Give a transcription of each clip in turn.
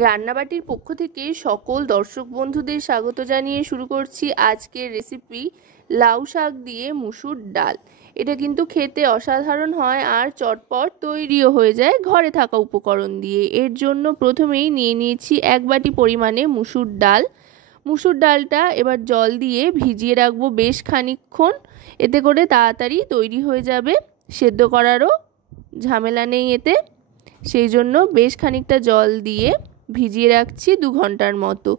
রান্নাবাটির পক্ষ থেকে সকল দর্শক বন্ধুদের স্বাগত জানিয়ে শুরু করছি আজকের রেসিপি লাউ শাক দিয়ে মুসুর ডাল। এটা কিন্তু খেতে অসাধারণ হয় আর চটপট তৈরিও হয়ে যায় ঘরে থাকা উপকরণ দিয়ে। এর জন্য প্রথমেই নিয়ে নিয়েছি 1 বাটি পরিমাণে মুসুর ডাল। মুসুর ডালটা এবার জল দিয়ে ভিজিয়ে রাখবো বেশ খানিকক্ষণ, এতে করে তাড়াতাড়ি তৈরি হয়ে যাবে, সেদ্ধ করারও ঝামেলা নেই এতে। সেই জন্য বেশ খানিকটা জল দিয়ে ভিজিয়ে রাখছি 2 ঘন্টার মতো।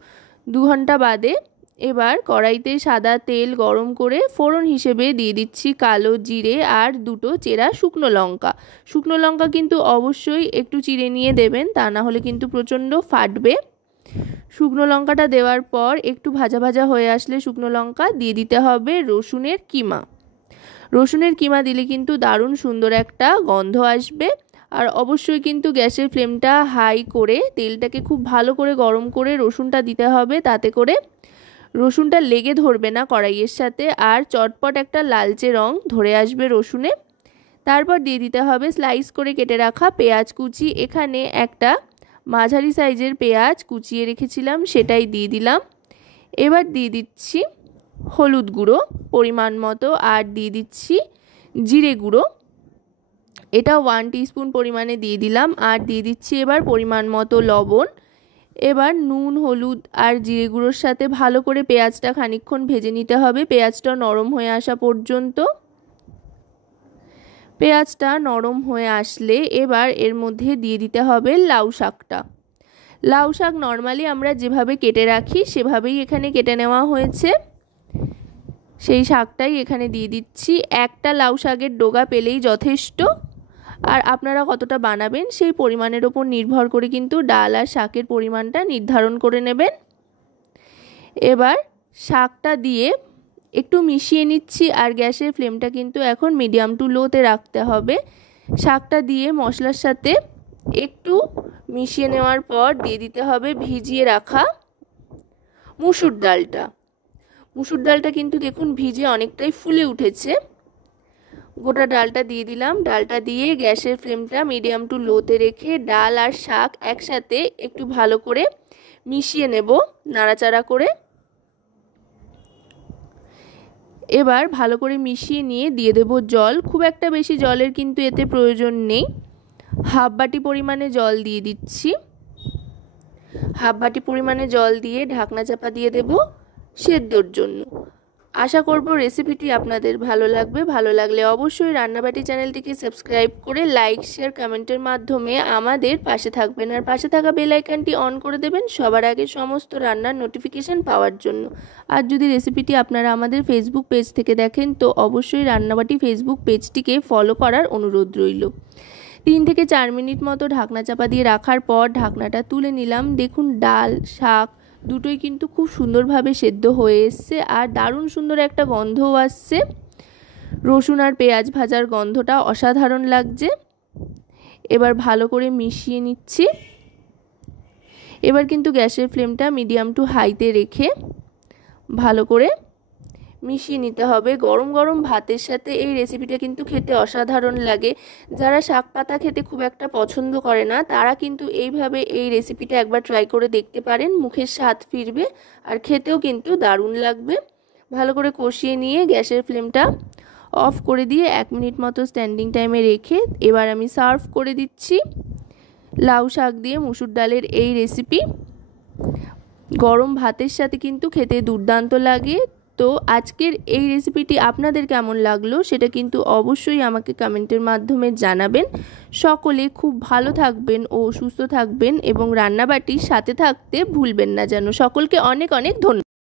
2 ঘন্টা বাদে এবার কড়াইতে সাদা তেল গরম করে ফোড়ন হিসেবে দিয়ে দিচ্ছি কালো জিরে আর 2টো চেরা শুকনো লঙ্কা। শুকনো লঙ্কা কিন্তু অবশ্যই একটু চিড়ে নিয়ে দেবেন, তা না হলে কিন্তু প্রচণ্ড ফাটবে। শুকনো লঙ্কাটা দেওয়ার পর একটু ভাজা ভাজা হয়ে আসলে শুকনো লঙ্কা দিয়ে দিতে হবে রসুনের কিমা। রসুনের কিমা দিলে কিন্তু দারুণ সুন্দর একটা গন্ধ আসবে। আর অবশ্যই কিন্তু গ্যাসের ফ্লেমটা হাই করে তেলটাকে খুব ভালো করে গরম করে রসুনটা দিতে হবে, তাতে করে রসুনটা লেগে ধরবে না কড়াইয়ের সাথে আর চটপট একটা লালচে রং ধরে আসবে রসুনে। তারপর দিয়ে দিতে হবে স্লাইস করে কেটে রাখা পেঁয়াজ কুচি। এখানে একটা মাঝারি সাইজের পেঁয়াজ কুচিয়ে রেখেছিলাম, সেটাই দিয়ে দিলাম। এবার দিয়ে দিচ্ছি হলুদ গুঁড়ো পরিমাণ মতো আর দিয়ে দিচ্ছি জিরে গুঁড়ো, এটা 1 টিস্পুন পরিমাণে দিয়ে দিলাম। আর দিয়ে দিচ্ছি এবার পরিমাণ মতো লবণ। এবার নুন হলুদ আর জিরে গুঁড়োর সাথে ভালো করে পেঁয়াজটা খানিকক্ষণ ভেজে নিতে হবে, পেঁয়াজটা নরম হয়ে আসা পর্যন্ত। পেঁয়াজটা নরম হয়ে আসলে এবার এর মধ্যে দিয়ে দিতে হবে লাউ শাকটা। লাউ শাক নর্মালি আমরা যেভাবে কেটে রাখি সেভাবেই এখানে কেটে নেওয়া হয়েছে, সেই শাকটাই এখানে দিয়ে দিচ্ছি। একটা লাউ শাকের ডগা পেলেই যথেষ্ট। আর আপনারা কতটা বানাবেন সেই পরিমাণের ওপর নির্ভর করে কিন্তু ডাল আর শাকের পরিমাণটা নির্ধারণ করে নেবেন। এবার শাকটা দিয়ে একটু মিশিয়ে নিচ্ছি আর গ্যাসের ফ্লেমটা কিন্তু এখন মিডিয়াম টু লোতে রাখতে হবে। শাকটা দিয়ে মশলার সাথে একটু মিশিয়ে নেওয়ার পর দিয়ে দিতে হবে ভিজিয়ে রাখা মুসুর ডালটা। মুসুর ডালটা কিন্তু দেখুন ভিজে অনেকটাই ফুলে উঠেছে। গোটা ডালটা দিয়ে দিলাম। ডালটা দিয়ে গ্যাসের ফ্লেমটা মিডিয়াম টু লোতে রেখে ডাল আর শাক একসাথে একটু ভালো করে মিশিয়ে নেব নাড়াচাড়া করে। এবার ভালো করে মিশিয়ে নিয়ে দিয়ে দেব জল। খুব একটা বেশি জলের কিন্তু এতে প্রয়োজন নেই, 1/2 বাটি পরিমাণে জল দিয়ে দিচ্ছি। 1/2 বাটি পরিমাণে জল দিয়ে ঢাকনা চাপা দিয়ে দেব সেদ্ধর জন্য। আশা করব রেসিপিটি আপনাদের ভালো লাগবে। ভালো লাগলে অবশ্যই রান্নাবাটি চ্যানেলটিকে সাবস্ক্রাইব করে লাইক শেয়ার কমেন্টের মাধ্যমে আমাদের পাশে থাকবেন আর পাশে থাকা বেল আইকনটি অন করে দেবেন সবার আগে সমস্ত রান্নার নোটিফিকেশন পাওয়ার জন্য। আর যদি রেসিপিটি আপনারা আমাদের ফেসবুক পেজ থেকে দেখেন তো অবশ্যই রান্নাবাটি ফেসবুক পেজটিকে ফলো করার অনুরোধ রইল। 3 থেকে 4 মিনিট মতো ঢাকনা চাপা দিয়ে রাখার পর ঢাকনাটা তুলে নিলাম। দেখুন ডাল শাক দুটোই কিন্তু খুব সুন্দরভাবে সেদ্ধ হয়ে এসছে আর দারুণ সুন্দর একটা গন্ধও আসছে। রসুন আর পেঁয়াজ ভাজার গন্ধটা অসাধারণ লাগছে। এবার ভালো করে মিশিয়ে নিচ্ছি। এবার কিন্তু গ্যাসের ফ্লেমটা মিডিয়াম টু হাইতে রেখে ভালো করে মিশিয়ে নিতে হবে। গরম গরম ভাতের সাথে এই রেসিপিটা কিন্তু খেতে অসাধারণ লাগে। যারা শাক পাতা খেতে খুব একটা পছন্দ করে না তারা কিন্তু এইভাবে এই রেসিপিটা একবার ট্রাই করে দেখতে পারেন, মুখের স্বাদ ফিরবে আর খেতেও কিন্তু দারুণ লাগবে। ভালো করে কষিয়ে নিয়ে গ্যাসের ফ্লেমটা অফ করে দিয়ে 1 মিনিট মতো স্ট্যান্ডিং টাইমে রেখে এবার আমি সার্ভ করে দিচ্ছি লাউ শাক দিয়ে মুসুর ডালের এই রেসিপি। গরম ভাতের সাথে কিন্তু খেতে দুর্দান্ত লাগে। তো আজকের এই রেসিপিটি আপনাদের কেমন লাগলো সেটা কিন্তু অবশ্যই আমাকে কমেন্টের মাধ্যমে জানাবেন। সকলে খুব ভালো থাকবেন ও সুস্থ থাকবেন এবং রান্নাবাটির সাথে থাকতে ভুলবেন না যেন। সকলকে অনেক অনেক ধন্যবাদ।